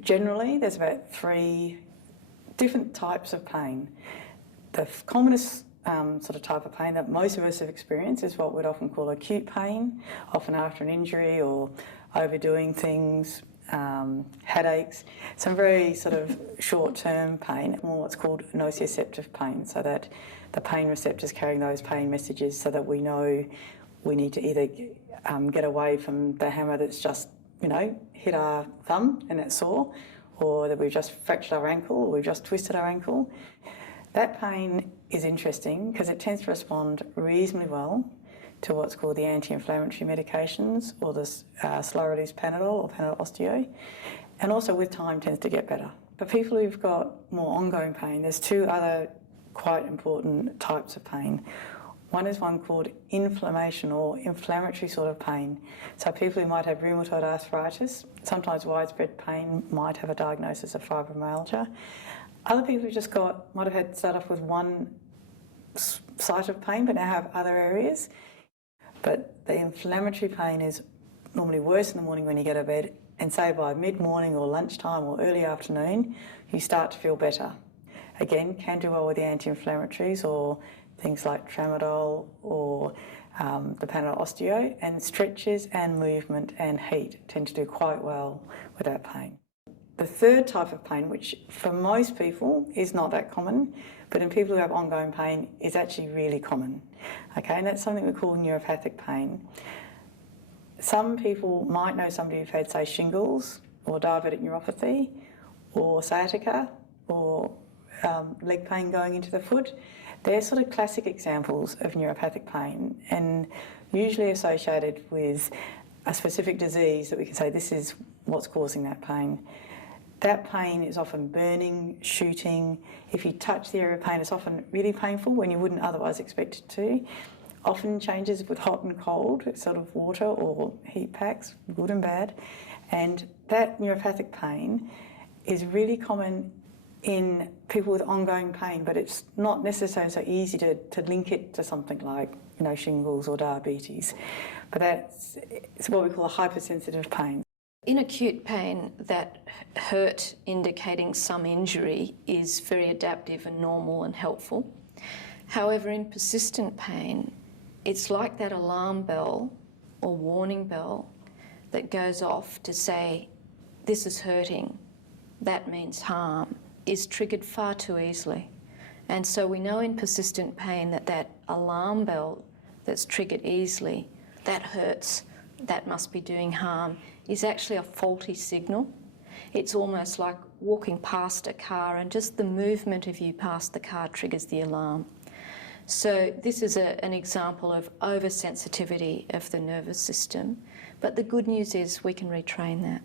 Generally, there's about 3 different types of pain. The commonest sort of type of pain that most of us have experienced is what we'd often call acute pain, often after an injury or overdoing things, headaches, some very sort of short-term pain, more what's called nociceptive pain, so that the pain receptors carrying those pain messages so that we know we need to either get away from the hammer that's just, you know, hit our thumb and it's sore, or that we've just fractured our ankle or we've just twisted our ankle. That pain is interesting because it tends to respond reasonably well to what's called the anti-inflammatory medications, or the slow-release Panadol or Panadol Osteo, and also with time tends to get better. For people who've got more ongoing pain, there's 2 other quite important types of pain. One is one called inflammation or inflammatory sort of pain. So people who might have rheumatoid arthritis, sometimes widespread pain, might have a diagnosis of fibromyalgia. Other people who just might have started off with one site of pain but now have other areas. But the inflammatory pain is normally worse in the morning when you get out of bed, and say by mid-morning or lunchtime or early afternoon, you start to feel better. Again, can do well with the anti-inflammatories or things like tramadol or the Panadol Osteo, and stretches and movement and heat tend to do quite well with that pain. The third type of pain, which for most people is not that common, but in people who have ongoing pain is actually really common. Okay, and that's something we call neuropathic pain. Some people might know somebody who've had, say, shingles or diabetic neuropathy or sciatica or leg pain going into the foot. They're sort of classic examples of neuropathic pain and usually associated with a specific disease that we can say this is what's causing that pain. That pain is often burning, shooting. If you touch the area of pain, it's often really painful when you wouldn't otherwise expect it to. Often changes with hot and cold, sort of water or heat packs, good and bad. And that neuropathic pain is really common in people with ongoing pain, but it's not necessarily so easy to link it to something like, you know, shingles or diabetes. But it's what we call a hypersensitive pain. In acute pain, that hurt indicating some injury is very adaptive and normal and helpful. However, in persistent pain, it's like that alarm bell or warning bell that goes off to say, this is hurting, that means harm, is triggered far too easily. And so we know in persistent pain that alarm bell that's triggered easily, that hurts, that must be doing harm, is actually a faulty signal. It's almost like walking past a car and just the movement of you past the car triggers the alarm. So this is an example of oversensitivity of the nervous system. But the good news is we can retrain that.